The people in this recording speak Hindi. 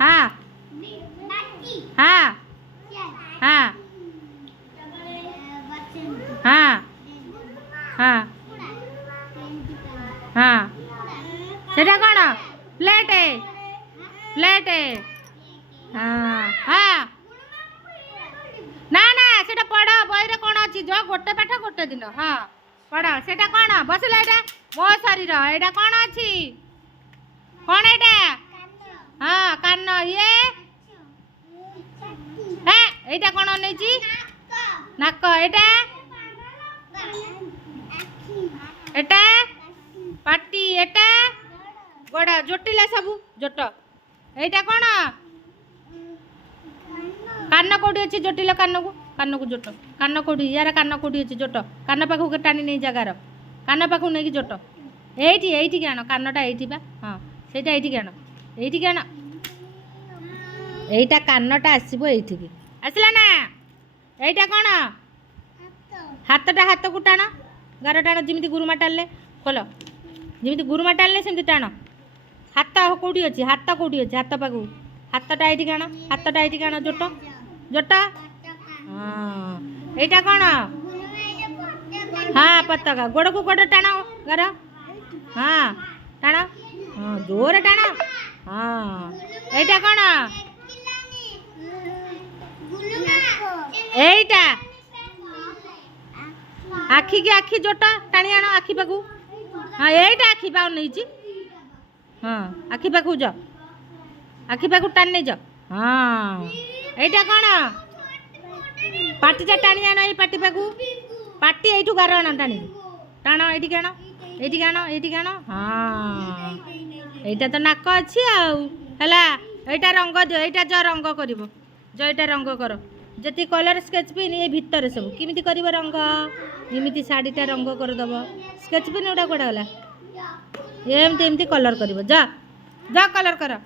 हाँ हाँ हाँ हाँ हाँ हाँ सेटा कौन प्लेट प्लेट हाँ हाँ ना ना सेटा पढ़ बही कौन अच्छी जो गोटे पाठ गोटे दिन हाँ पढ़ सेटा कौन बसला एटा मो शरीर एटा कौन अच्छी कौन एटा हाँ कान ये एटा कौन नहीं नाक एटा एटा पाटी एटा गोड़ा जोटिला सबू जोट एटा कौन कान कौटी अच्छी जोटिला कान को जोट कान कौटी यार कान कौटी अच्छी जोट कान पाखु टाणी नहीं जगार कान पाखु नहीं जोट एटी आण कानटा एटी बा हाँ सेटा एटी आण एटी आण एटा कानटा आसब एठिकी आसला ना एटा कौन हाथटा हाथ को टाण गार टाण जमी गुरुमा टाणले खोल जमी गुरुमा टाणले सेमती टाण हाथ कौटी अच्छी हाथ कौटी अच्छी हाथ पाखु हाथटा एटी आण हाथटा एटी आण जोट जोट हाँ एटा कौन हाँ पताका गोड़ को गोड़ टाण गार हाँ टाण हाँ जोर टाण हाँ एटा कौन एटा आखि की आखि जोटा टाणी आण आखि पाखु हाँ एटा आखि पाखु नहीं हाँ आखि पाखु जा आखि पाखु टाणी नहीं जा हाँ एटा कौन पाटीटा टाणी आण ये पाटी पाखु पाटी एठू गार आण टाणी टाण एटी आण एटी आण एटी आण हाँ एटा तो नाक अच्छी आला एटा रंग दियो एटा जो रंग करिवो जो एटा रंग कर जति कलर स्केच पेन ये भितर सब किमिति करिवो रंग एमिति साड़ीटा रंग करदेव स्केच पेन उड़ा कड़ा गला एमती एमती कलर करिवो जा जा कलर कर